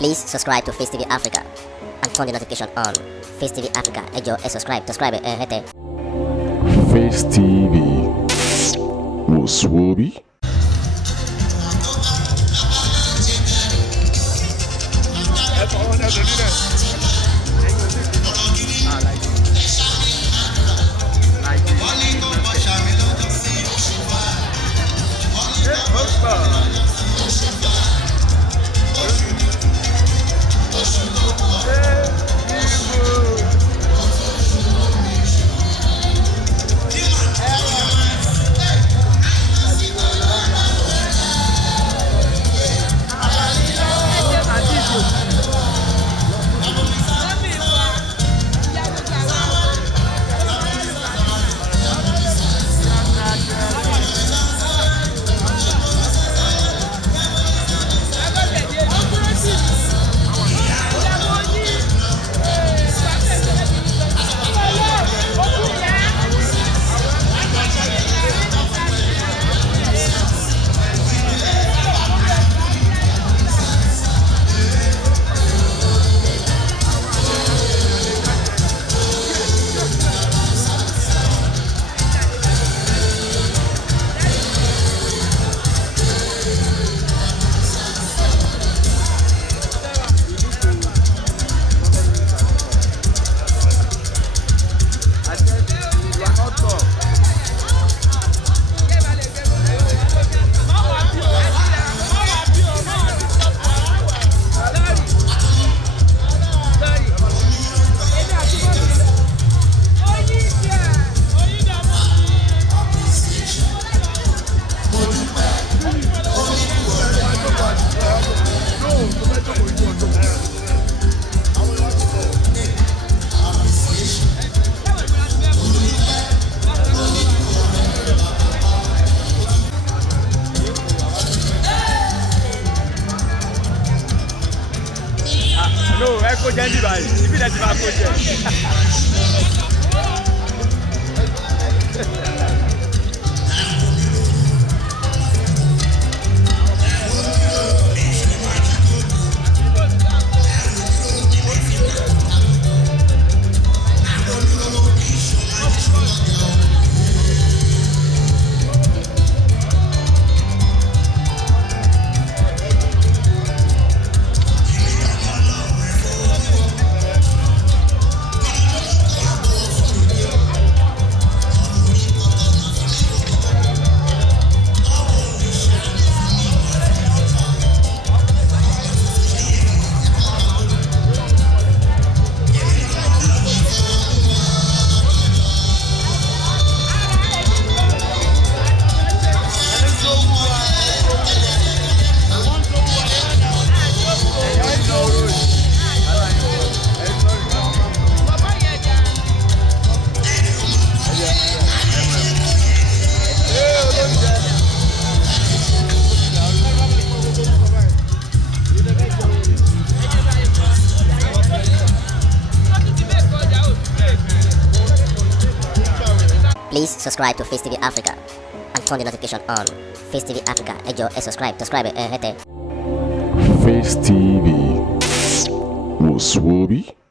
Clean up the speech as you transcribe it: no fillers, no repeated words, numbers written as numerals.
Please subscribe to Face TV Africa and turn the notification on. Face TV Africa, ẹ jọ̀ọ́ subscribe, hete. Face TV Muswobi. No, ẹ kó jẹ́ níbà yìí, ibi náà ti máa kó jẹ́. Please subscribe to Face TV Africa and turn the notification on. Face TV Africa, ẹ jọ̀ọ́ subscribe, hete. Face TV Muswobi.